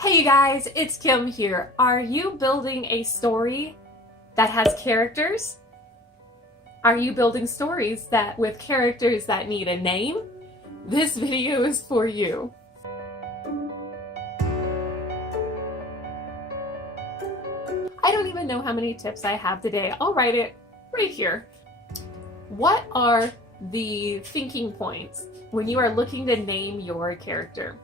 Hey you guys, it's Kim here. Are you building a story that has characters? Are you building stories with characters that need a name? This video is for you. I don't even know how many tips I have today. I'll write it right here. What are the thinking points when you are looking to name your character?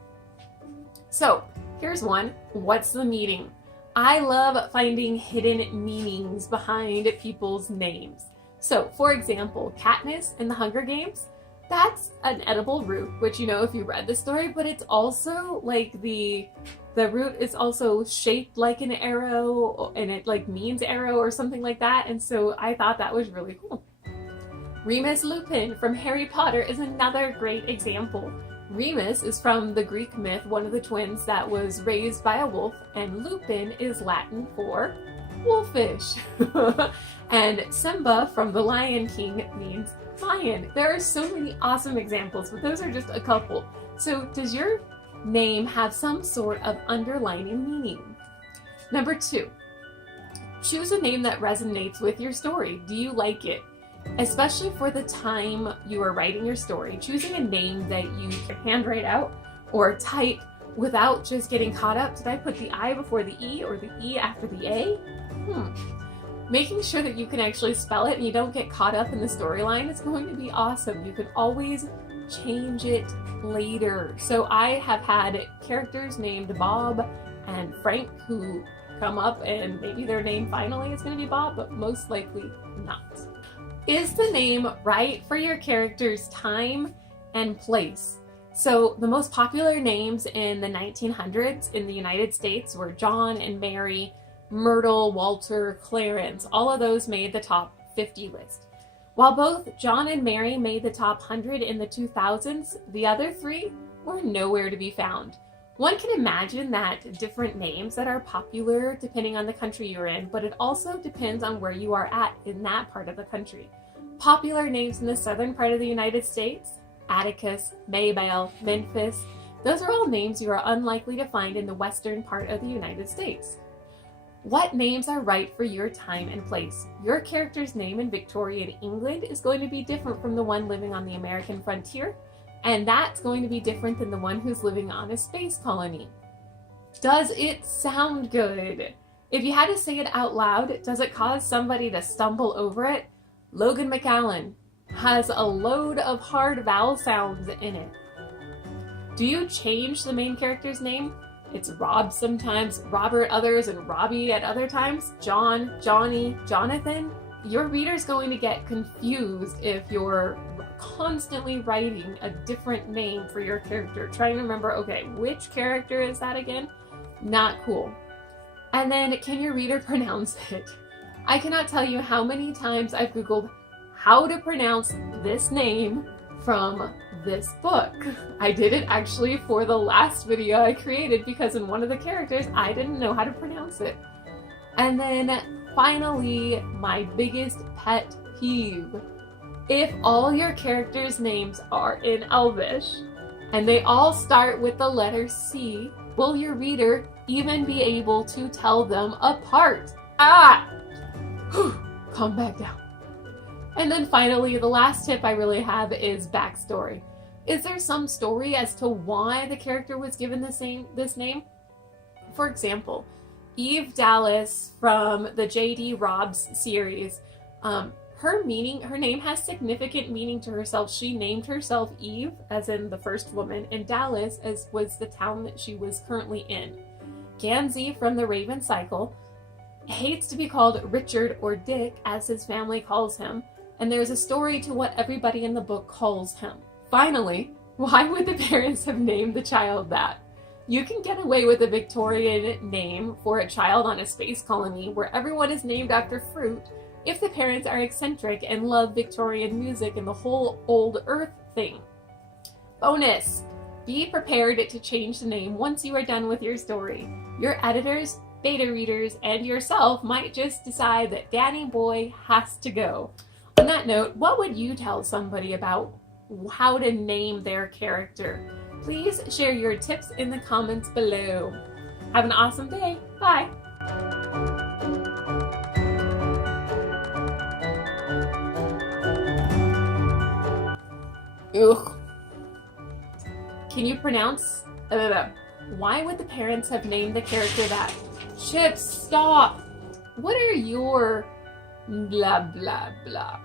So, here's one. What's the meaning? I love finding hidden meanings behind people's names. So, for example, Katniss in the Hunger Games, that's an edible root, which you know if you read the story, but it's also like the root is also shaped like an arrow, and it like means arrow or something like that, and so I thought that was really cool. Remus Lupin from Harry Potter is another great example. Remus is from the Greek myth, one of the twins that was raised by a wolf, and Lupin is Latin for wolfish. And Simba from The Lion King means lion. There are so many awesome examples, but those are just a couple. So does your name have some sort of underlining meaning? Number 2, choose a name that resonates with your story. Do you like it? Especially for the time you are writing your story, choosing a name that you can handwrite out or type without just getting caught up. Did I put the I before the E or the E after the A? Making sure that you can actually spell it and you don't get caught up in the storyline is going to be awesome. You can always change it later. So I have had characters named Bob and Frank who come up and maybe their name finally is going to be Bob, but most likely not. Is the name right for your character's time and place? So the most popular names in the 1900s in the United States were John and Mary, Myrtle, Walter, Clarence. All of those made the top 50 list. While both John and Mary made the top 100 in the 2000s, the other three were nowhere to be found. One can imagine that different names that are popular depending on the country you're in, but it also depends on where you are at in that part of the country. Popular names in the southern part of the United States, Atticus, Maybelle, Memphis, those are all names you are unlikely to find in the western part of the United States. What names are right for your time and place? Your character's name in Victorian England is going to be different from the one living on the American frontier, and that's going to be different than the one who's living on a space colony. Does it sound good? If you had to say it out loud, does it cause somebody to stumble over it? Logan McAllen has a load of hard vowel sounds in it. Do you change the main character's name? It's Rob sometimes, Robert others, and Robbie at other times. John, Johnny, Jonathan. Your reader's going to get confused if you're constantly writing a different name for your character, trying to remember, okay, which character is that again? Not cool. And then, can your reader pronounce it? I cannot tell you how many times I've Googled how to pronounce this name from this book. I did it actually for the last video I created because in one of the characters I didn't know how to pronounce it. And then finally, my biggest pet peeve. If all your characters' names are in Elvish and they all start with the letter C, will your reader even be able to tell them apart? Calm back down. And then finally, the last tip I really have is backstory. Is there some story as to why the character was given this name? For example, Eve Dallas from the J.D. Robbs series, her name has significant meaning to herself. She named herself Eve, as in the first woman, and Dallas as was the town that she was currently in. Gansey from the Raven Cycle hates to be called Richard or Dick, as his family calls him, and there's a story to what everybody in the book calls him. Finally, why would the parents have named the child that? You can get away with a Victorian name for a child on a space colony where everyone is named after fruit if the parents are eccentric and love Victorian music and the whole old Earth thing. Bonus! Be prepared to change the name once you are done with your story. Your editors, beta readers, and yourself might just decide that Danny Boy has to go. On that note, what would you tell somebody about how to name their character? Please share your tips in the comments below. Have an awesome day. Bye. Ugh. Can you pronounce? Why would the parents have named the character that? Chips, stop. What are your blah blah blah?